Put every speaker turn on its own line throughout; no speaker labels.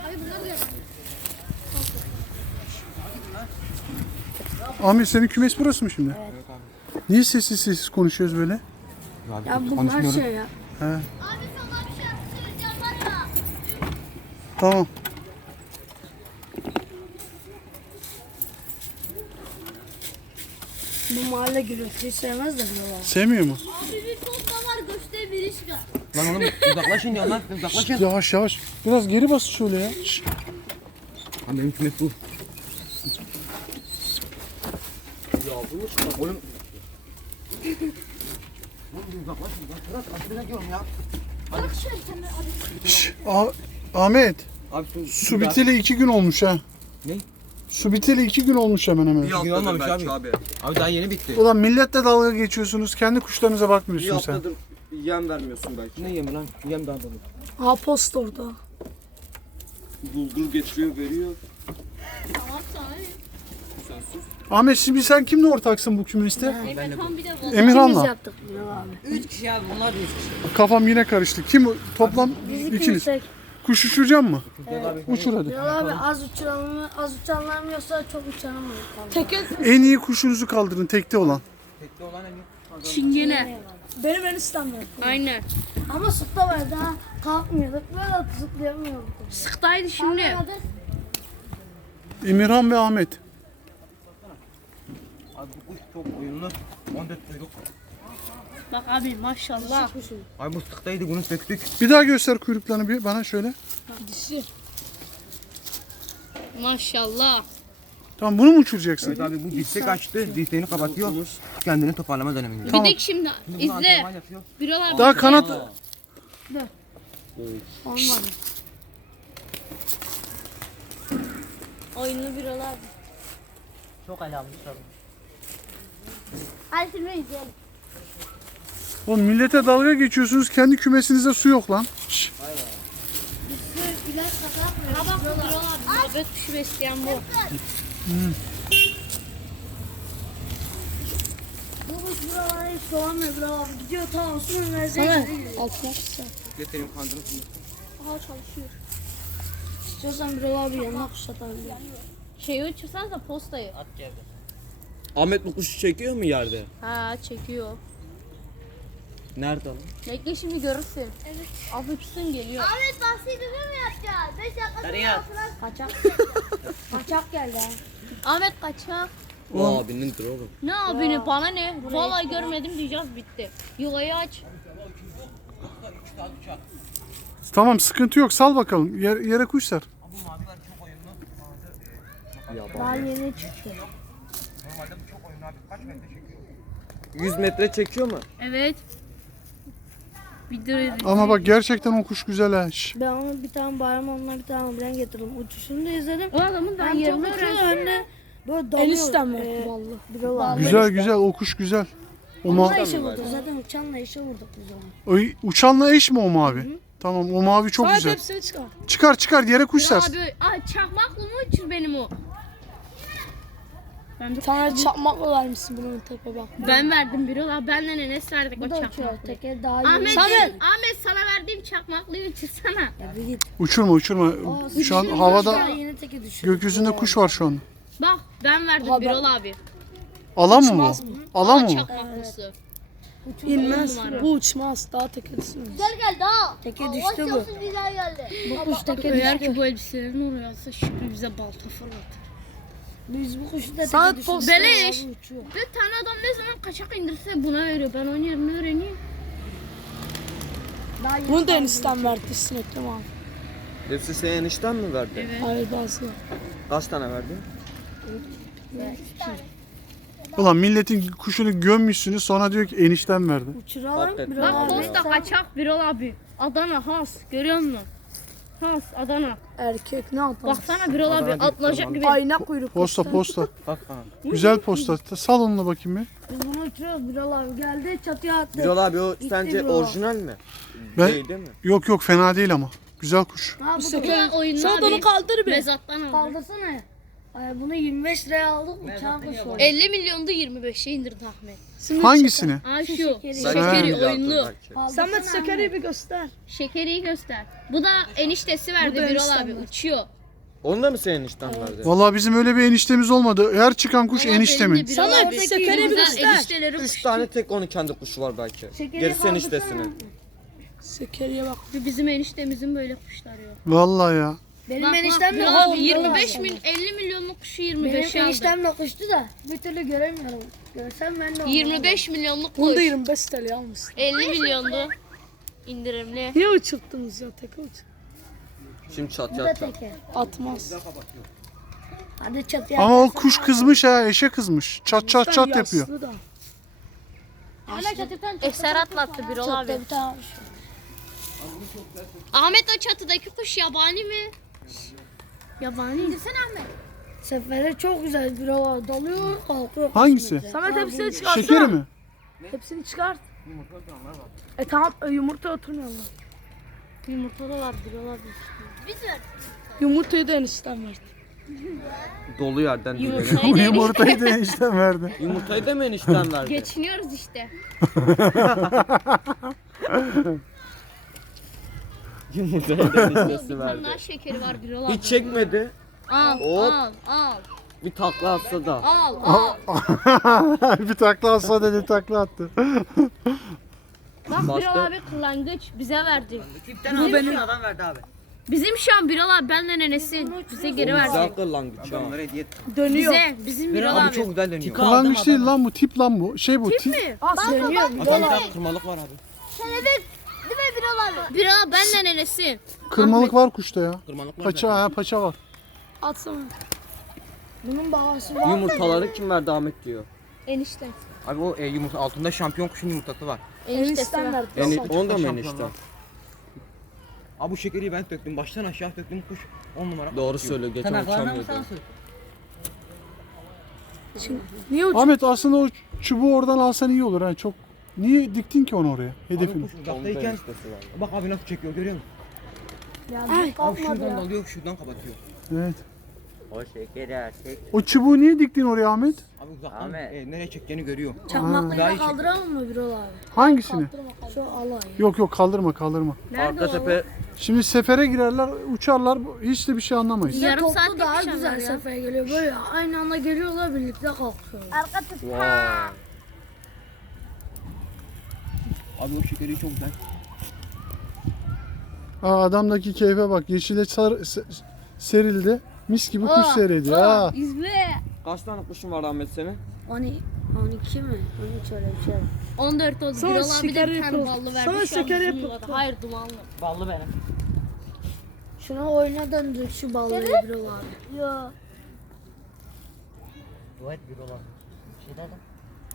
Ahmet senin kümes burası mı şimdi?
Evet abi.
Niye sessiz sessiz konuşuyoruz böyle?
Ya bunlar şey ya.
He.
Abi sana bir şarkı söyleyeceğim var ya.
Tamam.
Bu mahalle gürültüyü sevmez de buralar.
Sevmiyor mu?
Abi bir posta var göçte bir iş var.
Lan oğlum uzaklaşın ya lan uzaklaşın.
Yavaş yavaş. Biraz geri bas şöyle ya. Şş.
Lan benim kümes bu. Ya bunu çıkar oğlum. Oğlum uzaklaşın lan. Biraz aşırı diyorum ya.
Bırak şöyle sen de abi.
Şş. Ahmet.
Abi
Su biteli 2 gün olmuş ha.
Ne?
Su biteli 2 gün olmuş hemen hemen.
Bir gün olmamış abi. Abi daha yeni bitti.
Ulan milletle dalga geçiyorsunuz. Kendi kuşlarınıza
Bir
bakmıyorsun sen.
haftadır yem vermiyorsun belki.
Ne yem lan? Yem daha balık.
Ha post orada.
Bulgur getiriyor, veriyor.
Tamam sana.
Sen sus.
Ahmet şimdi sen kimle ortaksın bu kümeste?
Emirhan bir de var.
Biz
Emirhan'la.
yaptık Bilal abi.
3 kişi abi bunlar da 3 kişi.
Kafam yine karıştı. Kim toplam
Biz
ikiniz?
ikimiz.
Kuş uçuracak mı?
Abi.
Uçur hadi.
Bilal abi az uçanlar mı yoksa çok uçanlar mı? Teke
En iyi kuşunuzu kaldırın tekte olan.
Tekli olan emin.
Çingene.
Beni istemler.
Aynen.
Ama sıkta vardı ha. Kalkmıyorduk böyle zıplayamıyorduk.
Sıktaydı şimdi.
Emirhan ve Ahmet.
Abi bu kuş çok oyunlu. 14 kuyruk.
Bak abi maşallah.
Abi bu sıktaydı bunu söktük.
Bir daha göster kuyruklarını bir bana şöyle.
Dişi.
Maşallah.
Tamam bunu mu uçuracaksın?
Evet abi bu dirsek açtı. Dirseğini kapatıyor. Kendini toparlama döneminde.
Tamam.
Bir dik şimdi. İzle. Biralar.
Daha kanat
Olmadı.
Oyunlu biralar.
Çok ele almış abi.
Hadi şimdi izleyelim.
Oğlum millete dalga geçiyorsunuz. Kendi kümesinizde su yok lan. Şş.
Ha bak bu biralar. Muhabbet kuşu besleyen bu.
Bu kuş buralara hiç dolanmıyor Bilal abi. Gidiyor tamam suyun vereceği. Altına kuşlar.
Getireyim kandırım.
Aha çalışıyor.
İstiyorsan Bilal abi yanına kuş atabilir.
Şeyi uçursanız da postayı.
Ahmet bu kuşu çekiyor mu yerde?
Ha çekiyor.
Nerede lan?
Bekle şimdi görürsün. Evet. Abi uçsun geliyor. Ahmet bahsediyor mi yapacağız? 5 dakika sonra
Kaçak. Kaçak geldi ha.
Ahmet kaçak.
O abinindir oğlum.
Ne abini bana ne? Vallahi görmedim diyeceğiz bitti. Yuvayı aç.
Tamam sıkıntı yok. Sal bakalım. Yere kuş sar.
Daha yeni çıktı.
100 metre çekiyor mu?
Evet. Video
Ama bak gerçekten o kuş güzel ha. Şş.
Ben onu bir tane bayram onunla bir tane bilen getirdim. Uçuşunu da izledim.
O adamın daha
Hem çok
yerini
uçuyor
öğrensin.
hem de böyle dalıyor. Enişten mi? Bilal abi.
Güzel güzel o kuş güzel. O
Onunla
ma
işe vurduk. Zaten uçanla işe vurduk biz onu.
uçanla eş mi o mavi? Tamam o mavi çok güzel.
hepsini çıkar.
Çıkar çıkar yere kuş sar.
Abi ay çakmaklı mı uçur benim o? Ben de
Sana çakmakla vermişsin bunun tepe bak.
ben verdim bir ola. Benle Enes verdik o
Bu da uçuyor.
çakmaklı.
Teke daha iyi.
Ahmet, Ahmet sana verdiğim çakmaklıyı uçursana.
Ya bir git.
Uçurma uçurma. Şu an havada
Yeni teke düşüyor.
gökyüzünde kuş var şu an.
Bak ben verdim
Aha,
bir
bak.
ola abi.
Alan mı bu? Alan mı bu?
Çakmaklısı.
İnmez.
numara.
Bu uçmaz. Daha teke düşmez.
Güzel geldi ha.
Teke düştü bu.
Güzel geldi.
Bu kuş teke
Eğer
düştü.
ki bu elbiselerin oraya alsa şimdi bize balta fırlatır.
Biz bu kuşu da Saat teke düşürdük.
postu. Beleş.
Abi uçuyor.
Bir tane adam ne zaman kaçak indirse buna veriyor. Ben onun yerini öğreneyim.
Bunu da enişten verdi sinekli abi.
Hepsi senin enişten mi verdi?
Evet.
Hayır bazı.
Kaç tane verdin?
Ulan milletin kuşunu gömmüşsünüz sonra diyor ki enişten verdi.
Uçuralım.
Hakikaten.
Bir
Bak
abi.
posta kaçak bir ol abi. Adana has görüyor musun? Has Adana.
Erkek ne yapalım?
Baksana bir ol abi atlayacak gibi.
Ayna kuyruk.
Posta posta.
Bak ha.
Güzel posta. Sal onunla bakayım bir.
Biz bunu uçuruyoruz. Biral abi geldi çatıya attı.
Birol abi o
Gitti
sence
Birol.
orijinal mi?
Ben-
Değil mi?
Yok yok fena değil ama. Güzel kuş.
Ha bu
Bu da oyunlu
Sen
abi.
onu kaldır bir.
Mezattan aldı.
Kaldırsana. Ay, bunu 25 liraya aldık. Uçağın kuşu oldu.
50 milyonda 25'e indirdi Ahmet.
Hangisini?
Ay şu.
Şekeri.
Şekeri
milyardır
oyunlu.
belki.
Samet Söker'i bir göster.
Şekeriyi göster. Bu da eniştesi verdi
Bu da
Birol
eniştem
abi
var.
uçuyor.
Onu da mı senin enişten verdi?
Vallahi bizim öyle bir eniştemiz olmadı. Her çıkan kuş
Vallahi
eniştemin.
benim de Birol
Samet,
abi.
Şekeri bir
Güzel
göster.
enişteleri
3 tane tek onun kendi kuşu var belki.
Şekeri
Gerisi
kaldırsana.
eniştesinin.
Söker'e bak.
Bizim eniştemizin böyle kuşları yok.
Vallahi ya.
Benim eniştem de
Birol abi 50 milyonluk kuşu
Benim
25 aldı.
eniştem de kuştu da bir türlü göremiyorum. Görsem ben de onu
25 milyonluk
Bunu da
kuş.
25 TL almışsın.
50 milyondu. İndirimli.
Niye uçurttunuz ya tek uç?
Şimdi çat
Bu da
yatacak.
teker.
Atmaz.
Hadi çatıya.
Ama o kuş kızmış ha, eşe kızmış. Çat çat çat yapıyor.
Yaşlı da.
Eser atlattı Birol abi.
Çatıda bir tane
Ahmet o çatıdaki kuş yabani mi? Yabani. İndirsene Ahmet.
Sefere çok güzel bir hava dalıyor kalkıyor.
Hangisi?
Samet hepsini çıkarsana.
Şekeri mi?
Hepsini çıkart. Tamam yumurta oturmuyor lan.
Yumurta da var Birol abi.
Yumurtayı da enişten verdi.
Dolu yerden dibine.
Bu yumurtayı da enişten verdi.
Yumurtayı da mı enişten verdi?
Geçiniyoruz işte.
Yumurtayı da eniştesi
Bir tane
verdi.
daha şekeri var Birol abi.
Hiç çekmedi.
Al,
Hop.
al.
Bir takla atsa da.
Al.
Bir takla atsa dedi, takla attı.
Bak Birol
Başka?
abi kırlangıç bize verdi.
Bu benim adam verdi abi.
Bizim şu an Birol abi benden enesin. Bize geri verdi.
Güzel kırlangıç ha.
Onlara hediye.
Dönüyor.
Bizim Birol
Abi
abi.
çok güzel dönüyor.
Kırlangıç değil lan bu, tip lan bu. Şey bu, tip.
Dönüyor.
Adam kırmalık var abi.
Birol abi benden enesin.
Kırmalık var kuşta ya.
Kırmalık var.
Paça ha, paça var.
Atsana.
Bunun bağısı var.
Yumurtaları kim verdi Ahmet diyor.
Enişte.
Abi o yumurta altında şampiyon kuşun yumurtası var.
Eniştesi
Enişten
var.
verdi.
Onu da mı
Şampiyon
enişten?
var. Abi bu şekeri ben döktüm. Baştan aşağı döktüm kuş 10 numara.
Doğru söylüyor. Geçen uçamıyordu.
Niye uç?
Ahmet aslında o çubuğu oradan alsan iyi olur ha. Çok. Niye diktin ki onu oraya?
Abi
Hedefini.
kuş
Onu da
uzaktayken
eniştesi verdi.
bak abi nasıl çekiyor görüyor musun?
Yani
Abi şuradan dalıyor şuradan kapatıyor.
Evet.
O şekeri erkek.
O çubuğu niye diktin oraya Ahmet?
Abi uzaktan
Ahmet.
nereye çekeceğini görüyor.
Daha
çakmakla
iyi
kaldıralım mı Birol abi?
Hangisini?
Şu alay.
Yok yok, kaldırma kaldırma.
Arka tepe
Şimdi sefere girerler, uçarlar, hiç de bir şey anlamayız.
Yarım
Toplu
saat
daha
yapışanlar
güzel
ya.
sefere geliyor. Böyle aynı anda geliyorlar birlikte kalkıyorlar.
Vay.
Abi o şekeri çok güzel.
Aa, adamdaki keyfe bak, yeşile serildi. Mis gibi kuş seyrediyor. Ha.
İzle.
Kaç tane kuşun var Ahmet senin?
12 mi? 13 öyle bir şey.
14 oldu.
Sana
Birol abi de
şeker
bir tane
yapalım.
ballı
Sana
vermiş. Şu an
şeker
bizim
yapalım.
yuvada. Hayır dumanlı.
Ballı benim.
Şuna oyuna döndür şu balığı Birol abi.
Yo.
Dua et bir olan. Bir şey dedim.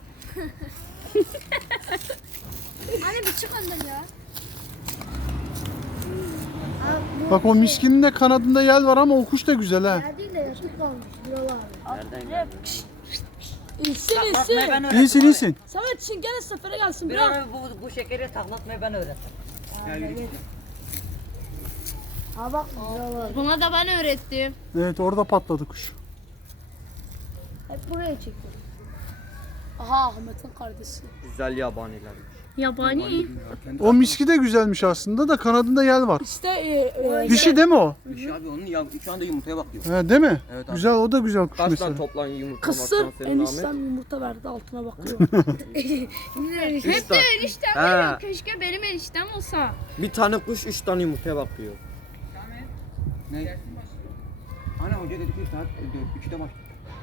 Hani bir çık önden ya.
Bak o miskinin de kanadında yel var ama o kuş da güzel ha.
Yer değil de yatıp kalmış Birol abi.
Nereden geldi?
İnsin
Taklatmayı
insin.
ben öğrettim.
İyisin iyisin.
Samet için gene sefere gelsin.
Bir
Bırak.
ara bu şekeri taklatmayı ben öğrettim.
Ha bak Birol abi.
Buna da ben öğrettim.
Evet, orada patladı kuş.
Hep buraya çekiyor.
Aha Ahmet'in kardeşi.
Güzel yabaniler.
Yabani.
O miski de güzelmiş aslında da kanadında yel var.
İşte
Dişi değil mi o?
Dişi abi onun şu anda yumurtaya bakıyor.
He, değil mi?
Evet abi.
Güzel, o da güzel kuş
Kaç
mesela.
tane toplam yumurta var
kısır
şu an senin Ahmet?
eniştem yumurta verdi altına bakıyor.
Üç tane.
Eniştem
He.
veriyor. Keşke benim eniştem olsa.
Bir tane kuş 3 tane yumurtaya bakıyor.
Ne? Ana hoca dedi ki saat 3'te başlıyor.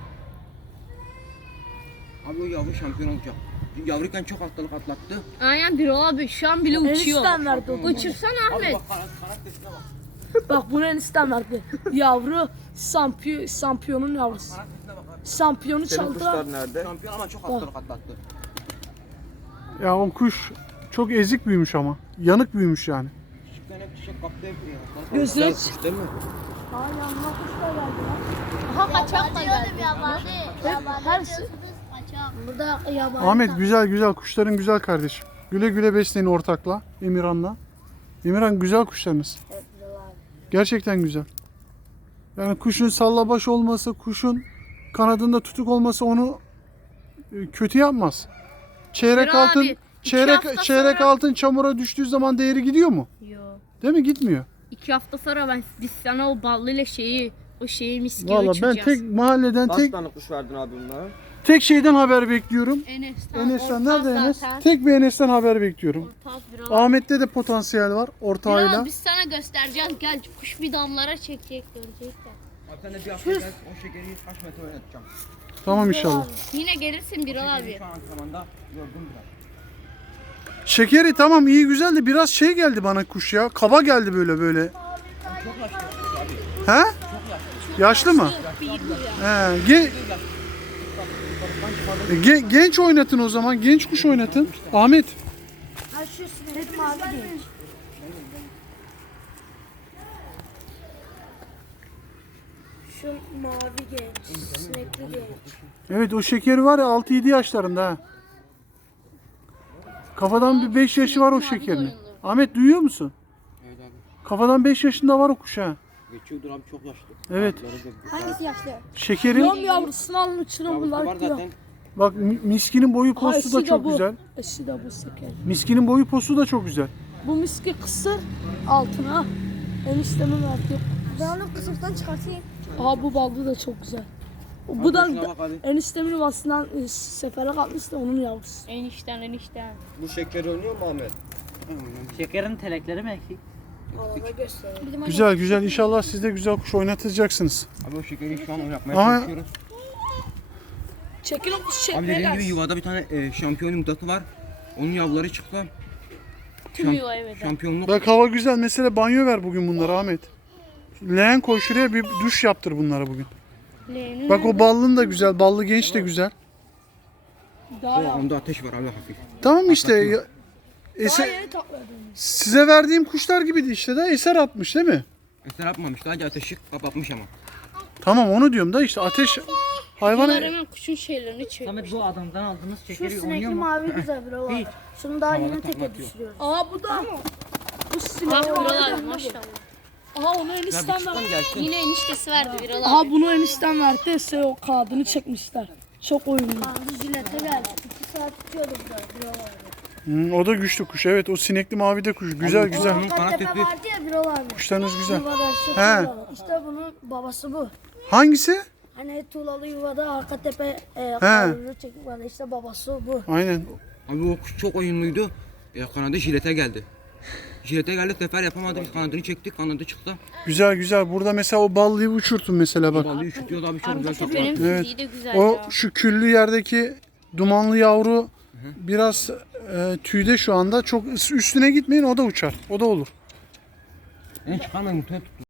Abi o yavru şampiyon olacak. Yavruyken çok hastalık atlattı.
Aynen Birol abi şu an bile uçuyor.
Eniştem verdi onu.
Uçursana Ahmet.
Bak kanat desine bak.
Bak bunu eniştem verdi. Yavru şampiyonun yavrusu.
Kanat desine bak abi.
Şampiyonu
Senin
çaldılar.
kuşlar nerede?
Şampiyon ama çok hastalık atlattı.
Ya o kuş çok ezik büyümüş ama. Yanık büyümüş yani.
Küçükten hep çiçek kaptı hep.
Gözüne
Kuş değil mi?
Ha yanına kuş da geldi lan.
Aha kaçak da geldi.
her şey.
Burada yabani.
Ahmet güzel güzel, kuşların güzel kardeşim. Güle güle besleyin ortakla, Emirhan'la. Emirhan güzel kuşlarınız.
Evet Birol abi.
Gerçekten güzel. Yani kuşun sallabaş olması, kuşun kanadında tutuk olması onu kötü yapmaz. Çeyrek
Biraz
altın
abi, iki hafta
çeyrek
sonra-
altın çamura düştüğü zaman değeri gidiyor mu?
Yo.
Değil mi? Gitmiyor.
2 hafta sonra biz sana o ballıyla o şeyi mis gibi
Valla ben
uçuracağız.
tek mahalleden
Kaç
tek
tane kuş verdin abi bunlara?
tek şeyden haber bekliyorum.
Enes'ten.
Enes'ten
Ortağız
nerede Enes?
zaten.
Tek bir Enes'ten haber bekliyorum.
Ortağız Birol.
Ahmet'te de potansiyel var ortağıyla.
Birol biz sana göstereceğiz. Gel kuş bir damlara çekecek görecekler.
Abi sen de bir hafta gel. O şekeri kaç metre oynatacağım.
Tamam inşallah.
Yine gelirsin Birol abi.
Şu an antrenmanda yorgun biraz.
Şekeri tamam iyi güzel de biraz şey geldi bana kuş ya. Kaba geldi böyle. He? Yaşlı mı? He. Genç oynatın o zaman. Genç kuş oynatın. Ahmet.
Ha şu sinek mavi genç. Şu mavi genç. Sinekli genç.
Evet o şekeri var ya 6-7 yaşlarında ha. Kafadan bir 5 yaşı var o şekerin. Ahmet duyuyor musun?
Evet abi.
Kafadan 5 yaşında var o kuş ha.
Geçiyordur abi çok yaşlı.
Evet.
Hangisi yaşlı?
Şekerin
Yom yavrusunu alın uçurun
Var
bunlar diyor.
zaten.
bak miskinin boyu postu da
eşi de
çok
bu.
güzel.
Eşi de bu seker.
Miskinin boyu postu da çok güzel.
Bu miski kısır altına. Eniştemin verdi.
Ben onu kısırtan çıkartayım.
Aha bu baldı da çok güzel. Bu da
Şuna bak hadi.
eniştemin yuvasından sefere kalmış da onun yavrusu.
Enişten.
Bu şekeri oynuyor mu Ahmet?
Şekerin telekleri mi eksik?
Alana göstereyim.
Güzel inşallah siz de güzel kuş oynatacaksınız.
Abi o şekeri şu an oynatmaya
Ama-
çalışıyoruz.
Çekil o kuş
Abi
çekmeye
dediğim gibi
gelsin.
yuvada bir tane şampiyon yumurtası var. Onun yavruları çıktı.
Tüm yuva evet.
Şampiyonluk.
Bak hava güzel. Mesela banyo ver bugün bunlara Ahmet. Leğen koy şuraya bir duş yaptır bunlara bugün.
Leğenin
Bak o ballın da güzel. Ballı genç de güzel.
Daha,
Onda ateş var abi hafif.
Tamam işte.
daha
Eser,
yeni topladım.
size verdiğim kuşlar gibiydi işte de eser atmış değil mi?
Eser yapmamış. Sadece ateşi kapatmış ama.
Tamam onu diyorum da işte ateş
Bunlar
hayvan
hemen kuşun şeylerini çekiyor.
Samet bu adamdan aldığınız
Şu
şekeri oynuyor
sinekli
mu?
mavi güzel bir var. Şunu daha yeni teke düşürüyoruz.
Aha bu da. Bu sinek
Bak Birol
var.
abi maşallah.
Aha onu enişten verdi.
gelsin.
Yine eniştesi verdi Birol abi.
Aha bunu enişten verdi. Ise o kağıdını çekmişler. Çok oyunlu.
Abi jilete geldi. 2 saat tutuyordu burada.
O da güçlü kuş. Evet o sinekli mavi de kuş. Güzel güzel.
Onun kanat
Tepe
tepki.
vardı ya Birol abi.
Kuşlarınız güzel.
Yuvada şu
He.
tuğlalı. İşte bunun babası bu.
Hangisi?
Hani tuğlalı yuvada arka tepe kavrulu çekik vardı. İşte babası bu.
Aynen.
Abi o kuş çok oyunluydu. Kanadı jilete geldi. Jilete geldi sefer yapamadık. Kanadını çektik. Kanadı çıktı.
Güzel. Burada mesela o ballıyı uçurtun mesela bak.
Vallahi üşütüyordu abi çok güzel çok.
Benim
Evet.
fiziği de güzel
O
ya.
şu küllü yerdeki dumanlı yavru biraz tüyde şu anda. Çok üstüne gitmeyin o da uçar. O da olur.
En çıkarmayın mutlaka.